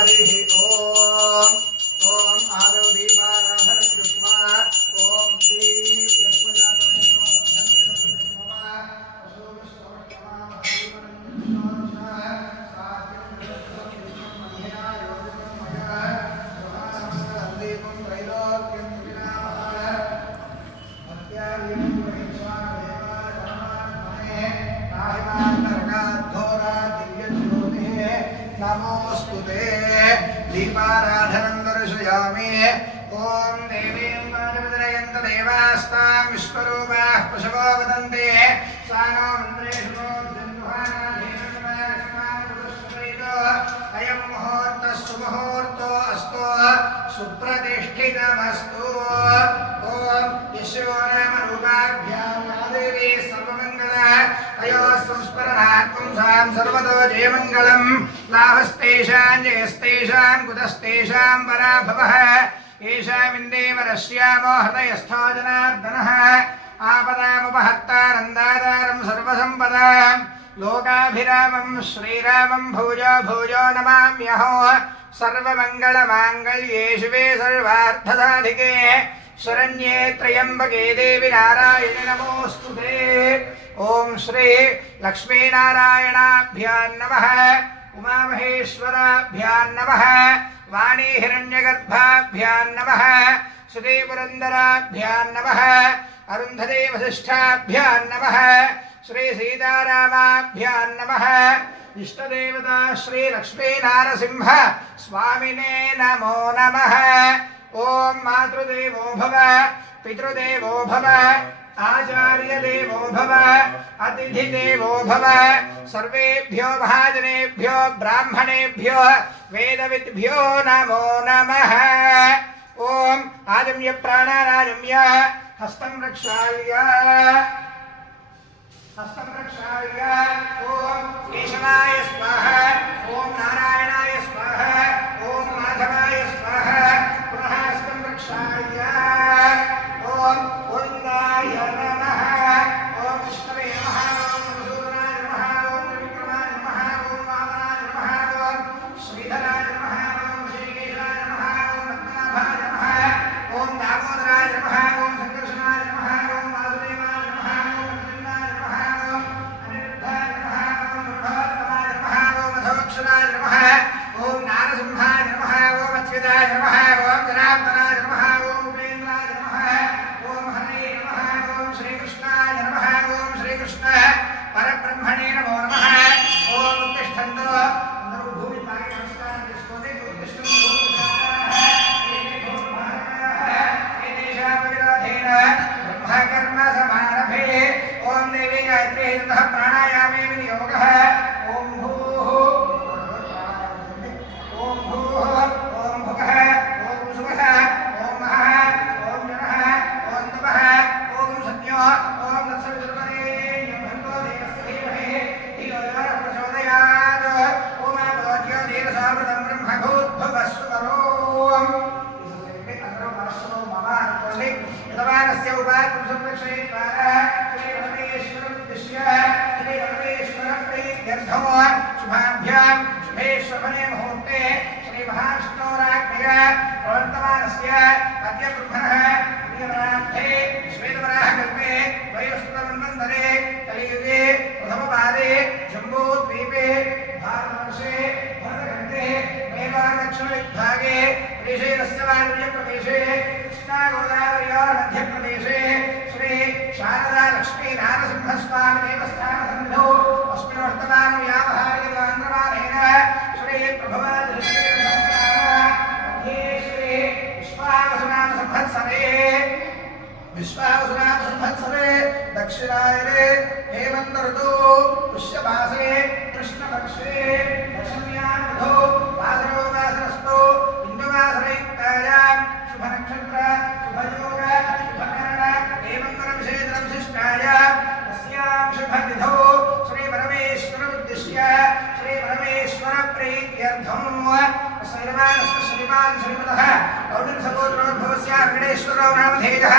हरिः ओम ओम आदौ दीपाराधनं कृत्वा ओम श्री लक्ष्मीनारायणाय नमोस्तुते दीपाराधनं दर्शयामि ओम देवीं वाजपदयन्त देवास्तां विश्वरूपाः पशवो वदन्ते सानो मन्त्रेषु अयं मुहूर्तः सुमुहूर्तो अस्तु सुप्रतिष्ठितमस्तु ओम यशो नाम रूपाभ्यां देवी सर्वमङ्गल तयोः संस्मरणार्थं सां सर्वतो जयमङ्गलं लाभस्तेषां जयस्तेषां कुतस्तेषां पराभवः येषामिन्देवरश्यामो हृदयस्थो जनार्दनः आपदामुपहत्तारन्दातारं सर्वसम्पदां लोकाभिरामं श्रीरामं भूयो भूयो नमाम्यहो सर्वमङ्गलमाङ्गल्ये शिवे सर्वार्थसाधिके शरण्ये त्र्यम्बके देवी नारायणि नमोस्तुते ओम श्री लक्ष्मीनारायणाभ्यां नमः उमामहेश्वराभ्यां नमः वाणी हिरण्यगर्भाभ्यां नमः श्री पुरन्दराभ्यां नमः अरुन्धती वसिष्ठाभ्यां नमः श्री सीतारामाभ्यां नमः इष्टदेवता श्री लक्ष्मीनारसिंह स्वामिने नमो नमः ओम मातृदेवो भव पितृदेवो भव आचार्यदेवो भव अतिथिदेवो भव सर्वेभ्यो महाजनेभ्यो ब्राह्मणेभ्यो वेदविद्भ्यो नमो नमः ओम आजम्य प्राणानाजम्य हस्तं रक्षाल्य ओम केशवाय स्वाहा ओम नारायणाय स्वाहा ओम माधवाय स्वाहा पुनः हस्तं रक्षाल्य ओम गोविन्दाय नमः ओम विष्णवे नमः ओम मधुसूदनाय नमः ओम त्रिविक्रमाय नमः ओम वामनाय नमः ओम श्रीधराय नमः ओम श्रीकेशाय नमः ओम पद्मनाभाय नमः ओम दामोदराय नमः ओम संकर्षणाय नमः ओम वासुदेवाय नमः ओम अरविन्दाय नमः ओम अनिरुद्धाय नमः ओम प्रभवतमाय नमः ओम अधोक्षराय नमः ओम नारसिंहाय नमः ओम अच्युताय नमः ओम जनार्दनाय नमः ओम उपेन्द्राय नमः ओम हरे नमः ओम श्रीकृष्णाय नमः ओम श्रीकृष्ण परब्रह्मणे नमो नमः ओम उत्तिष्ठन्तु అందరూ భూమి తాకి నమస్కారం చేసుకోండి उत्तिष्ठन्तु ब्रह्मकर्म समारभे ओम देवी गायत्री ततः प्राणायामे विनियोगः ओम भूः ओम भूः ओम भुवः ओम सुवः ओम महः ओम जनः ओम तपः ओम सत्यो ओम तत्सवितुर्वरेण्यं भर्गो देवस्य धीमहि धियो यो नः प्रचोदयात् ओम भगवत्यो धीरसामृतं ब्रह्मभूद्भुवस्वरोम् అందరూ మనస్సులో మమ అనుకోండి యజమానస్య ఉపాయం సంరక్షయిత్వా శ్రీ పరమేశ్వరం ఉద్దిశ్య శ్రీ పరమేశ్వర ప్రీత్యర్థం శుభాభ్యాం శుభేశ్వరనే ముహూర్తే శ్రీ మహావిష్ణోరాజ్ఞయ ప్రవర్తమానస్య అద్య బ్రహ్మణః ప్రియవరార్థే శ్వేతవరాహకల్పే వయోస్తమన్వంతరే కలియుగే ప్రథమపాదే జంబూద్వీపే भारतवर्षे भरतखण्डे मेवादक्षिणदिग्भागे प्रदेशे वायव्यप्रदेशे कृष्णागोदावर्योः मध्यप्रदेशे श्री शारदा लक्ष्मी नारसिंहस्वामी देवस्थानसन्निधौ अस्मिन् वर्तमानव्यावहारिकान्द्रमानेन श्री प्रभवादिमध्ये श्री विश्वावसुनाम संवत्सरे दक्षिणायने हेमन्त ऋतौ पुष्यमासे कृष्णपक्षे दशम्यां वासरो वासरस्तु इन्दुवासरयुक्तायां शुभनक्षत्र शुभयोग शुभकरण हेमन्तरविशेषविशिष्टायां तस्यां शुभतिथौ श्रीपरमेश्वरमुद्दिश्य श्रीपरमेश्वरप्रीत्यर्थं सर्वानस्य श्रीमान् श्रीमतः औडिसगोत्रोद्भवस्य वेङ्कटेश्वरो नामधेयः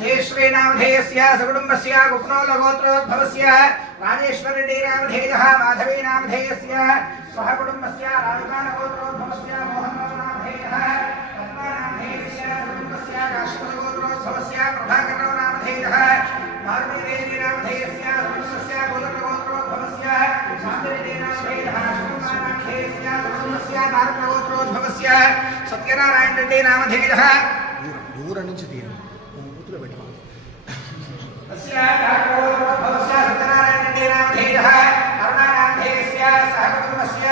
जयश्री नामधेयस्य सकुटुम्बस्य कुप्नो लगोत्रोद्भवस्य राजेश्वरी नामधेयः माधवी नामधेयस्य सहकुटुम्बस्य राधिका लगोत्रोद्भवस्य तारकगोत्रोद्भवस्य सत्यनारायण रेड्डी नामधेयः दूर నుంచి తీయండి మూతులో పెట్టుకోండి तस्य तारकगोत्रोद्भवस्य सत्यनारायण रेड्डी नामधेयः अरुणानामधेयस्य सहकुटुम्बस्य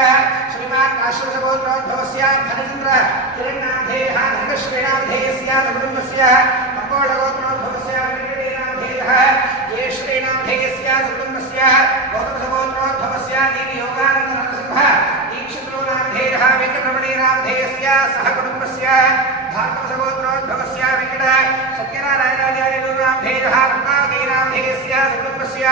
श्रीमान् काश्यपगोत्रोद्भवस्य धनचन्द्र किरण्नामधेयः धनश्रीनामधेयस्य कुटुम्बस्य कंपोळगोत्रोद्भवस्य वेङ्कटेनामधेयः जयश्रीनामधेयस्य कुटुम्बस्य गौतमगोत्रोद्भवस्य योगानन्दनरसिंह दीक्षितनामधेयः वेङ्कटरमणीनामधेयस्य सहकुटुम्बस्य भार्गवसगोत्रोद्भवस्य वेङ्कट सत्यनारायणाचार्यनामधेयः रत्नावतीनामधेयस्य कुटुम्बस्य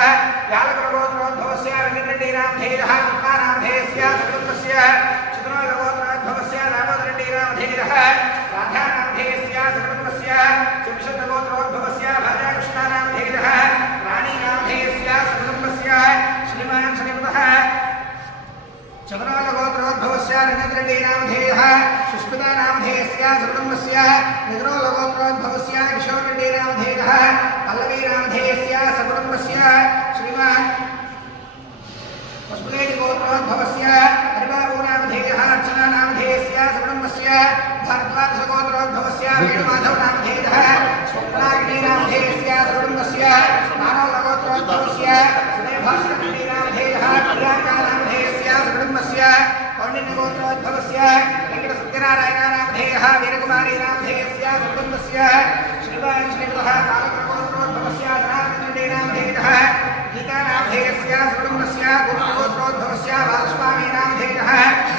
व्यालकुलगोत्रोद्भवस्य वेङ्कटरेड्डीनामधेयः रत्नानामधेयस्य कुटुम्बस्य चतुर्गोत्रोद्भवस्य दामोदररेड्डीनामधेयः राधानामधेयस्य कुटुम्बस्य चतुर्शतगोत्रोद्भवस्य भाजाकृष्णानामधेयः राणीनामधेयस्य कुटुम्बस्य श्रीमान् श्रीमतः चतुर्गोत्रोद्भवस्य रंगरेड्डीनामधेयः सुस्मितानामधेयस्य कुटुम्बस्य निग्रोलगोत्रोद्भवस्य किशोररेड्डीनामधेयः पल्लवीनामधेयस्य सकुटुम्बस्य श्रीमान् पुष्पलेटिगोत्रोद्भवस्य हरिबाबूनामधेयः अर्चनानामधेयस्य सकुटुम्बस्य भारद्वाजगोत्रोद्भवस्य वेणुमाधवनामधेयः स्वप्नागिनीनामधेयस्य सकुटुम्बस्य मानवगोत्रोद्भवस्य सुदेभास्कररेड्डीनामधेयः प्रियांकानामधेयस्य सकुटुम्बस्य कौण्डिन्यगोत्रोद्भवस्य वेङ्कटसत्यनारायणानामधेयः वीरकुमारीनामधेयस्य सकुटुम्बस्य श्रीवान् श्रीमतः कालकृगोत्रोद्भवस्य धनार्दनरेड्डीनामधेयः गीतानामधेयस्य सकुटुम्बस्य गुरुगोत्रोद्भवस्य बालस्वामीनामधेयः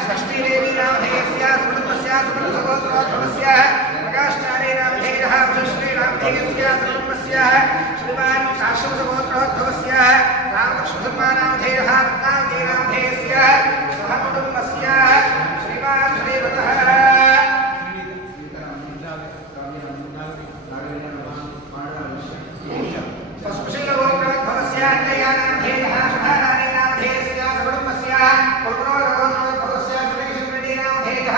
लक्ष्मीदेवीनामधेयस्य सकुटुम्बस्य सुब्रह्मण्यगोत्रोद्भवस्य प्रकाशचार्यनामधेयः वसुश्रीनामधेयस्य सकुटुम्बस्य श्रीमान् काश्यपगोत्रोद्भवस्य रामकृष्णधर्मानामधेयः रत्नावतीनामधेयस्य सहकुटुम्बस्य श्रीमान् श्रीमतः पुष्पशीलगोत्रोद्भवस्य अञ्जयानामधेयः सुधाराणीनामधेयस्य सकुटुम्बस्य कुलगोत्रोद्भवस्य सुरेशरेड्डीनामधेयः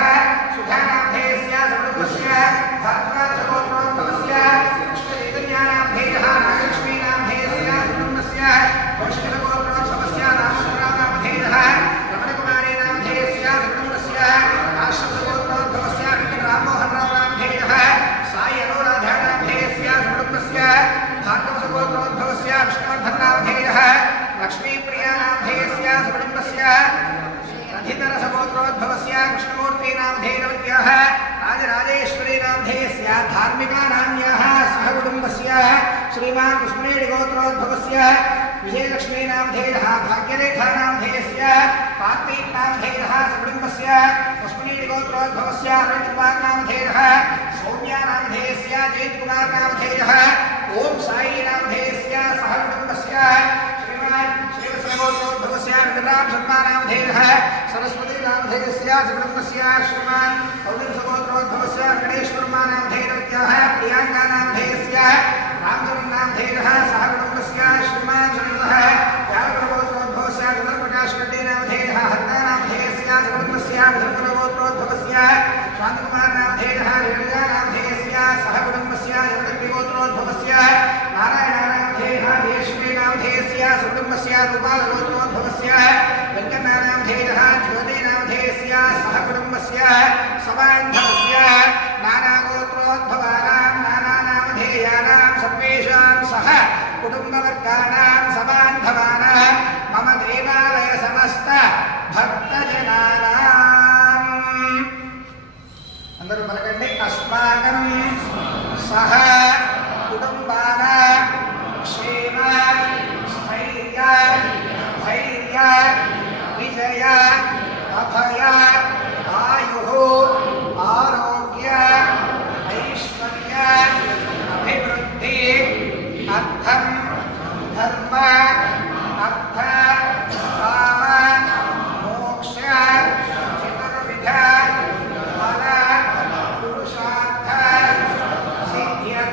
सुधानामधेयस्य सकुटुम्बस्य भारद्वाजगोत्रोद्भवस्य कृष्णचैतन्यानामधेयः नागलक्ष्मीनामधेयस्य सकुटुम्बस्य कौशिकगोत्रोद्भवस्य रामचन्द्रनामधेयः रमणकुमारीनामधेयस्य सकुटुम्बस्य आश्रमगोत्रोद्भवस्य वेङ्कटराममोहनरावनामधेयः साई अनुराधानामधेयस्य सकुटुम्बस्य भार्गवसगोत्रोद्भवस्य विष्णुवर्धननामधेयः लक्ष्मीप्रियानामधेयस्य सकुटुम्बस्य रथितरसगोत्रोद्भवस्य कृष्णमूर्तीनामधेयः राजराजेश्वरीनामधेयस्य धार्मिकानाम्याः सहकुटुम्बस्य श्रीमान् कुष्मेडिगोत्रोद्भवस्य विजयलक्ष्मीनामधेयः भाग्यरेखानामधेयस्य कार्तीकनामधेयः सकुटुम्बस्य कुष्मेडिगोत्रोद्भवस्य अरविन्दकुमारनामधेयः सौम्यानामधेयस्य जयकुमारनामधेयः ओम साईनामधेयस्य सहकुटुम्बस्य श्रीमान् श्रीवत्सगोत्रोद्भवस्य वेङ्कटरामशर्मानामधेयः सरस्वतीनामधेयस्य सकुटुम्बस्य श्रीमान् कौलिकगोत्रोद्भवस्य वेङ्कटेश्वरमानामधेयः प्रियांकानामधेयस्य रामचन्द्रनामधेयः सहकुटुम्बस्य श्रीमान् श्रीमतः व्यालकुलगोत्रोद्भवस्य चन्द्रप्रकाशरेड्डीनामधेयः हत्तानामधेयस्य सकुटुम्बस्य विधुरकुलगोत्रोद्भवस्य शान्तकुमारनामधेयः वीरजानामधेयस्य सहकुटुम्बस्य जगदग्निगोत्रोद्भवस्य नारायणानामधेयः देशमेनामधेयस्य सकुटुम्बस्य रूपालगोत्रोद्भवस्य वेङ्कटनामधेयः ज्योतिनामधेयस्य सहकुटुम्बस्य सबान्धवस्य नानागोत्रोद्भवानां नानानामधेयानां सर्वेषां सह कुटुम्बवर्गाणां सबान्धवानां मम देवालय समस्त भक्तजनानाम् अंदर पलकंడి अस्माकं सह कुटुम्बानां क्षेम स्थैर्य धैर्य विजय अभय आयुः आरोग्य ऐश्वर्य अभिवृद्धि अर्थं धर्म अर्थ काम मोक्ष चतुर्विध फल पुरुषार्थ सिद्ध्य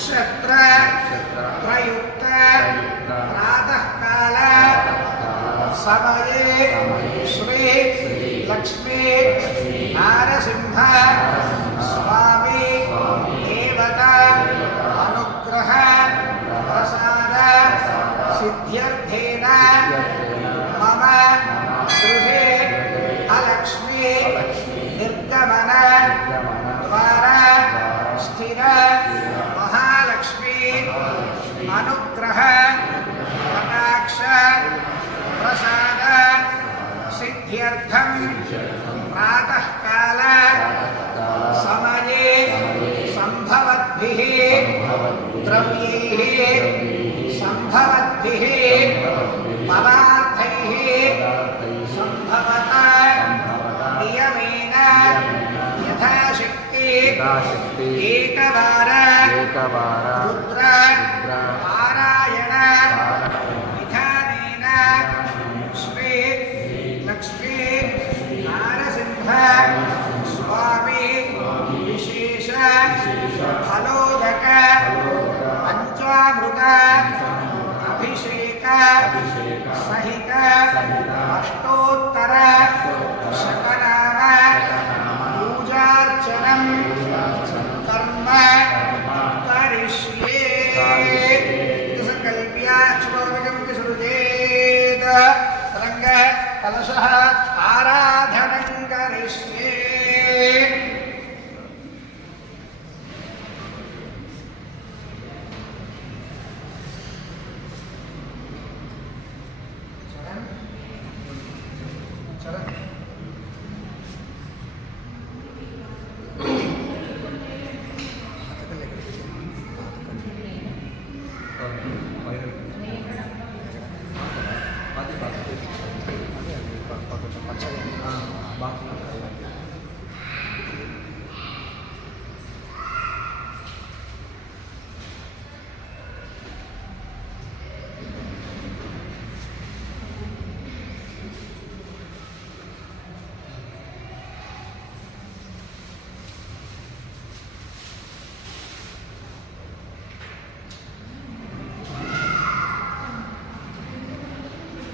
नक्षत्र प्रयुक्त प्रातःकाल समये श्री लक्ष्मी नारसिंह स्वामी देवता अनुग्रह प्रसाद सिद्ध्यर्थेन मम गृहे अलक्ष्मी निर्गमन द्वारा स्थिर महालक्ष्मी अनुग्रह कटाक्ष प्रसाद सिद्ध्यर्थं प्रातःकाल समये संभवद्भिः द्रव्यैः संभवद्भिः पदार्थैः संभवत नियमेन यथाशक्ति एकवार रुद्र पारायण विधानेन श्री लक्ष्मी नारसिंह स्वामी विशेष फलोदक पंचामृत अभिषेक सहित अष्टोत्तर शतनाम पूजार्चनं कर्म करिष्ये संकल्प्य क्षुरोदकं विसृजेत रंग कलशः आराधनं करिष्ये